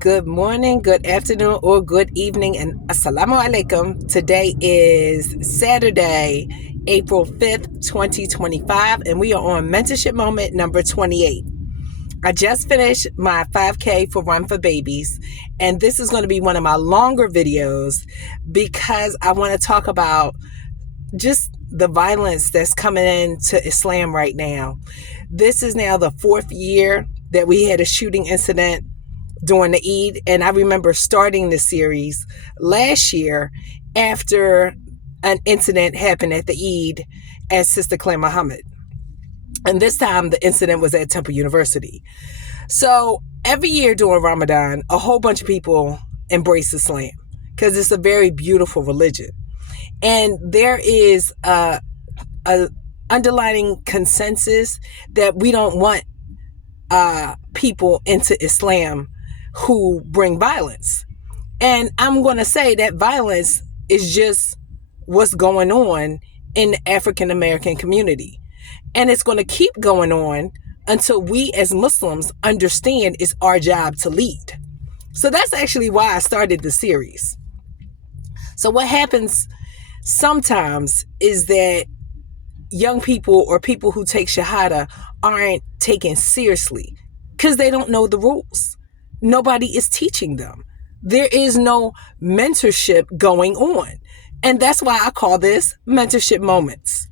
Good morning, good afternoon, or good evening, and assalamu alaikum. Today is Saturday, April 5th, 2025, and we are on Mentorship Moment number 28. I just finished my 5K for Run for Babies, and this is going to be one of my longer videos because I want to talk about just the violence that's coming into Islam right now. This is now the fourth year that we had a shooting incident during the Eid, and I remember starting the series last year after an incident happened at the Eid at Sister Claire Muhammad. And this time the incident was at Temple University. So every year during Ramadan, a whole bunch of people embrace Islam because it's a very beautiful religion. And there is a underlying consensus that we don't want people into Islam who bring violence. And I'm going to say that violence is just what's going on in the African American community. And it's going to keep going on until we as Muslims understand it's our job to lead. So that's actually why I started the series. So what happens sometimes is that young people or people who take Shahadah aren't taken seriously because they don't know the rules. Nobody is teaching them. There is no mentorship going on. And that's why I call this Mentorship Moments.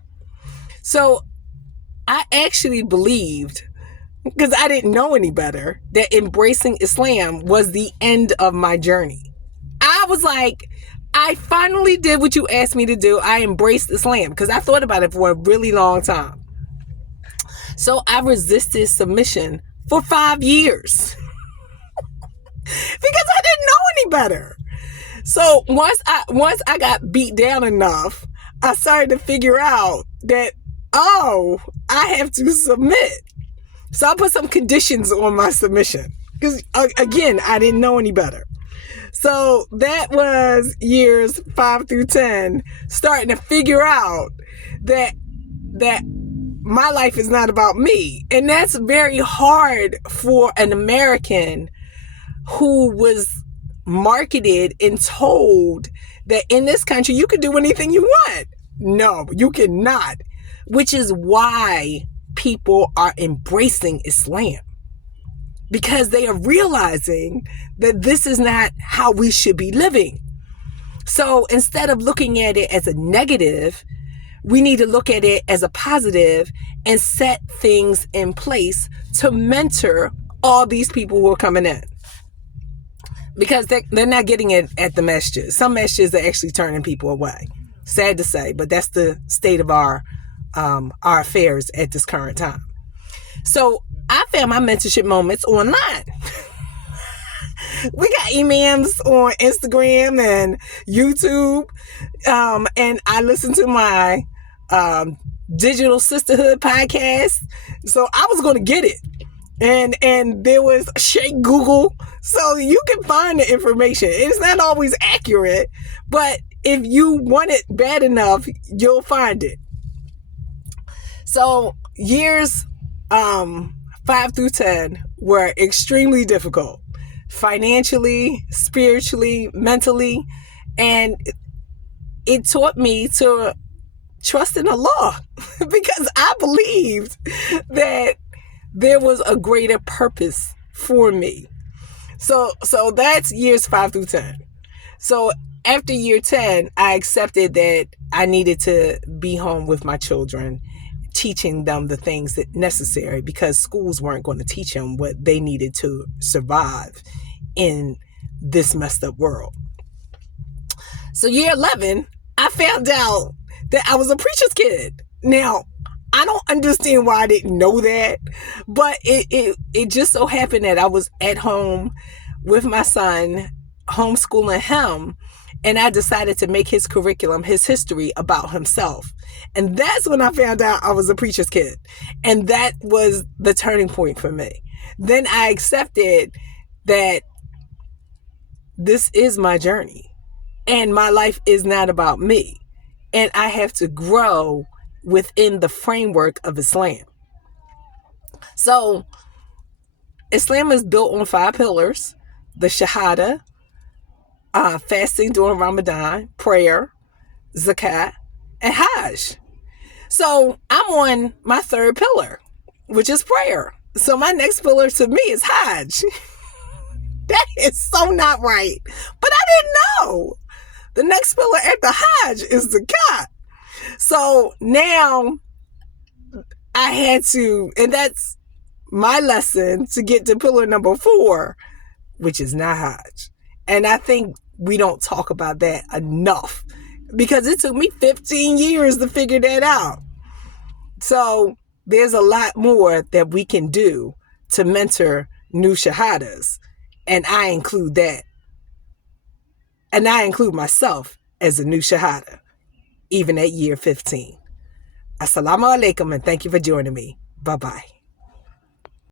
So I actually believed, because I didn't know any better, that embracing Islam was the end of my journey. I was like, I finally did what you asked me to do. I embraced Islam because I thought about it for a really long time. So I resisted submission for 5 years because I didn't know any better. So once I got beat down enough, I started to figure out that, I have to submit. So I put some conditions on my submission because, again, I didn't know any better. So that was years 5 through 10, starting to figure out that my life is not about me. And that's very hard for an American who was marketed and told that in this country you can do anything you want. No, you cannot. Which is why people are embracing Islam. Because they are realizing that this is not how we should be living. So instead of looking at it as a negative, we need to look at it as a positive and set things in place to mentor all these people who are coming in. Because they're not getting it at the masjids. Some masjids are actually turning people away. Sad to say, but that's the state of our affairs at this current time. So I found my mentorship moments online. We got imams on Instagram and YouTube. And I listen to my Digital Sisterhood podcast. So I was going to get it. And there was Sheikh Google. So you can find the information. It's not always accurate, but if you want it bad enough, you'll find it. So years 5 through 10 were extremely difficult, financially, spiritually, mentally, and it taught me to trust in Allah because I believed that there was a greater purpose for me. So that's years 5 through 10. So after year 10, I accepted that I needed to be home with my children, teaching them the things that necessary because schools weren't going to teach them what they needed to survive in this messed up world. So year 11, I found out that I was a preacher's kid. Now, I don't understand why I didn't know that, but it just so happened that I was at home with my son, homeschooling him, and I decided to make his curriculum, his history, about himself. And that's when I found out I was a preacher's kid. And that was the turning point for me. Then I accepted that this is my journey and my life is not about me. And I have to grow within the framework of Islam. So Islam is built on 5 pillars. the Shahadah, fasting during Ramadan, prayer, Zakat, and Hajj. So I'm on my third pillar, which is prayer. So my next pillar to me is Hajj. That is so not right. But I didn't know. The next pillar after Hajj is Zakat. So now I had to, and that's my lesson to get to pillar number 4, which is not Hajj. And I think we don't talk about that enough because it took me 15 years to figure that out. So there's a lot more that we can do to mentor new Shahadahs. And I include that. And I include myself as a new Shahadah, even at year 15. Assalamu alaikum, and thank you for joining me. Bye-bye.